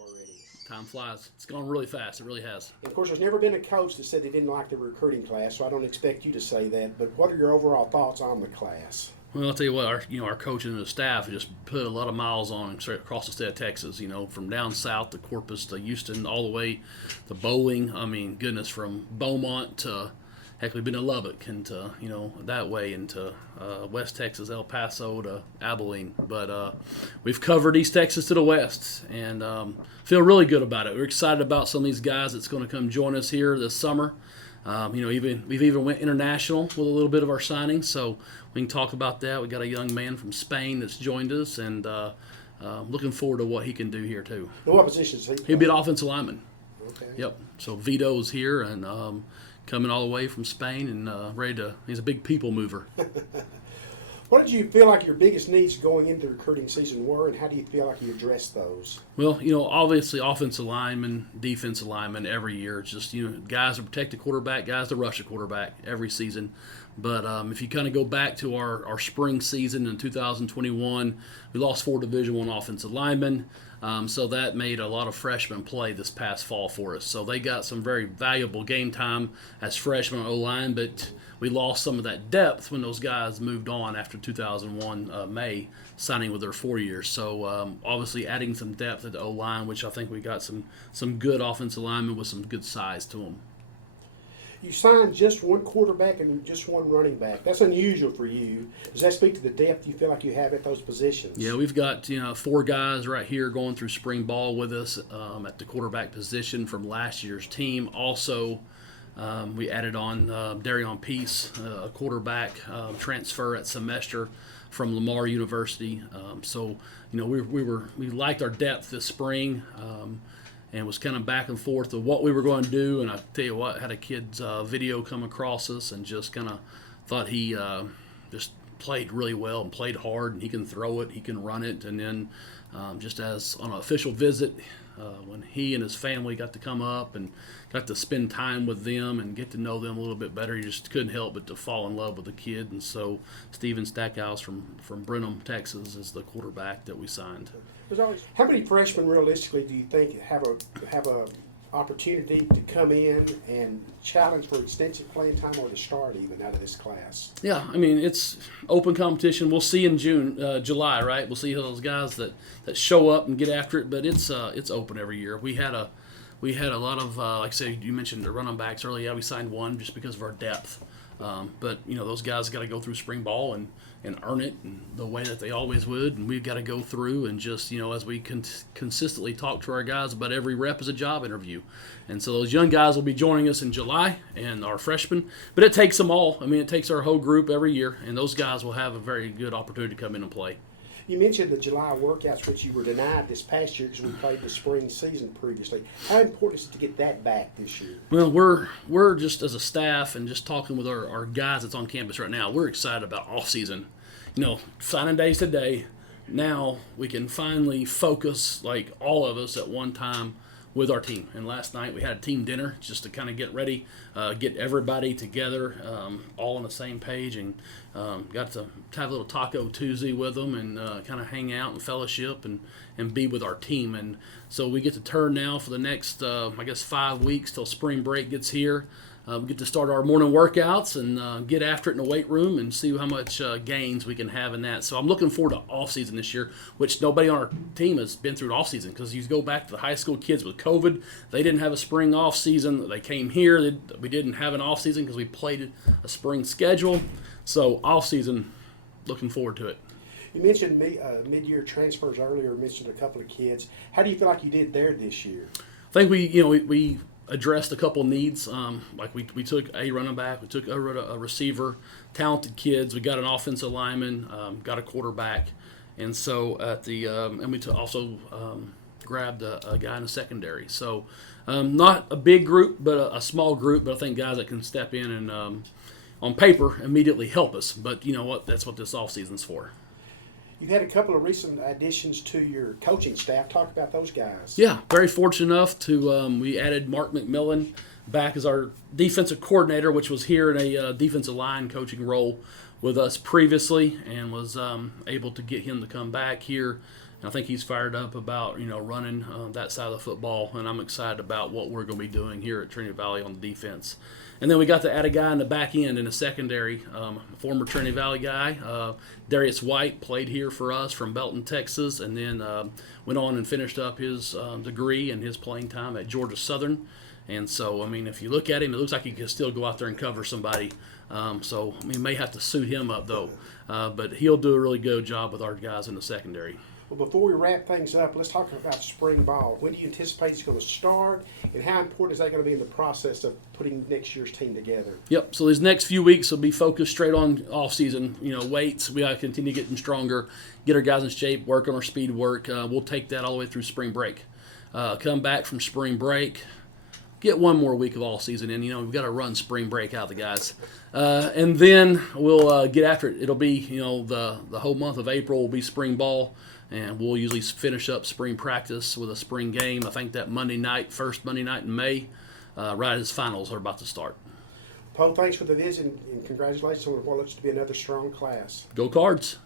already. Time flies. It's gone really fast. It really has. And of course, there's never been a coach that said they didn't like the recruiting class, so I don't expect you to say that. But what are your overall thoughts on the class? Well, I'll tell you what, our coaching and the staff just put a lot of miles on straight across the state of Texas, from down south to Corpus to Houston all the way to Bowling. I mean, goodness, from Beaumont to, heck, we've been to Lubbock and to, that way into West Texas, El Paso to Abilene. But we've covered East Texas to the west and feel really good about it. We're excited about some of these guys that's going to come join us here this summer. We've even went international with a little bit of our signings, so we can talk about that. We got a young man from Spain that's joined us, and looking forward to what he can do here too. And what position is he? He'll be an offensive lineman. Okay. Yep. So Vito's here and coming all the way from Spain and ready to. He's a big people mover. What did you feel like your biggest needs going into the recruiting season were, and how do you feel like you addressed those? Well, obviously offensive linemen, defensive linemen every year. It's just, guys to protect the quarterback, guys to rush the quarterback every season. But if you kind of go back to our spring season in 2021, we lost 4 Division I offensive linemen. So that made a lot of freshmen play this past fall for us. So they got some very valuable game time as freshmen O-line, but we lost some of that depth when those guys moved on after 2001 May, signing with their 4 years. So obviously adding some depth at the O-line, which I think we got some good offensive linemen with some good size to them. You signed just one quarterback and just one running back. That's unusual for you. Does that speak to the depth you feel like you have at those positions? Yeah, we've got 4 guys right here going through spring ball with us at the quarterback position from last year's team. Also, we added on Darion Peace, a quarterback transfer at semester from Lamar University. So we liked our depth this spring. And was kind of back and forth of what we were going to do. And I tell you what, had a kid's video come across us and just kind of thought he just played really well and played hard, and he can throw it, he can run it. And then just as on an official visit, when he and his family got to come up and got to spend time with them and get to know them a little bit better, you just couldn't help but to fall in love with the kid. And so Steven Stackhouse from Brenham, Texas is the quarterback that we signed. How many freshmen realistically do you think have a opportunity to come in and challenge for extensive playing time or to start even out of this class? Yeah, I mean, it's open competition. We'll see in July, right? We'll see those guys that show up and get after it, but it's open every year. We had a lot of, like I said, you mentioned the running backs earlier. Yeah, we signed one just because of our depth. But, those guys got to go through spring ball and earn it in the way that they always would. And we've got to go through and just, as we consistently talk to our guys about every rep is a job interview. And so those young guys will be joining us in July and our freshmen. But it takes them all. I mean, it takes our whole group every year. And those guys will have a very good opportunity to come in and play. You mentioned the July workouts, which you were denied this past year because we played the spring season previously. How important is it to get that back this year? Well, we're just as a staff and just talking with our guys that's on campus right now, we're excited about off season. Signing days today. Now we can finally focus, like all of us at one time, with our team. And last night we had a team dinner just to kind of get ready, get everybody together, all on the same page, and got to have a little Taco Tuesday with them and kind of hang out and fellowship and be with our team. And so we get to turn now for the next, 5 weeks till spring break gets here. We get to start our morning workouts and get after it in the weight room and see how much gains we can have in that. So I'm looking forward to off season this year, which nobody on our team has been through off season, because you go back to the high school kids with COVID, they didn't have a spring off season. They came here, we didn't have an off season because we played a spring schedule. So off season, looking forward to it. You mentioned mid-year transfers earlier. Mentioned a couple of kids. How do you feel like you did there this year? I think we addressed a couple needs. Like we took a running back, we took a receiver, talented kids. We got an offensive lineman, got a quarterback, and so and we also grabbed a guy in the secondary. So not a big group, but a small group. But I think guys that can step in and on paper immediately help us. But you know what? That's what this offseason's for. You've had a couple of recent additions to your coaching staff. Talk about those guys. Yeah, very fortunate enough to we added Mark Mcmillan back as our defensive coordinator, which was here in a defensive line coaching role with us previously, and was able to get him to come back here And I think he's fired up about running that side of the football, and I'm excited about what we're going to be doing here at Trinity Valley on the defense. And then we got to add a guy in the back end in the secondary, a former Trinity Valley guy. Darius White played here for us from Belton, Texas, and then went on and finished up his degree and his playing time at Georgia Southern. And so, I mean, if you look at him, it looks like he can still go out there and cover somebody. So, I mean, may have to suit him up, though. But he'll do a really good job with our guys in the secondary. Well, before we wrap things up, let's talk about spring ball. When do you anticipate it's going to start, and how important is that going to be in the process of putting next year's team together? Yep. So these next few weeks will be focused straight on off season. Weights. We got to continue getting stronger, get our guys in shape, work on our speed work. We'll take that all the way through spring break. Come back from spring break, get one more week of all season in. We've got to run spring break out the guys, and then we'll get after it. It'll be the whole month of April will be spring ball. And we'll usually finish up spring practice with a spring game. I think that first Monday night in May, right as finals are about to start. Poe, thanks for the visit, and congratulations on what looks to be another strong class. Go Cards!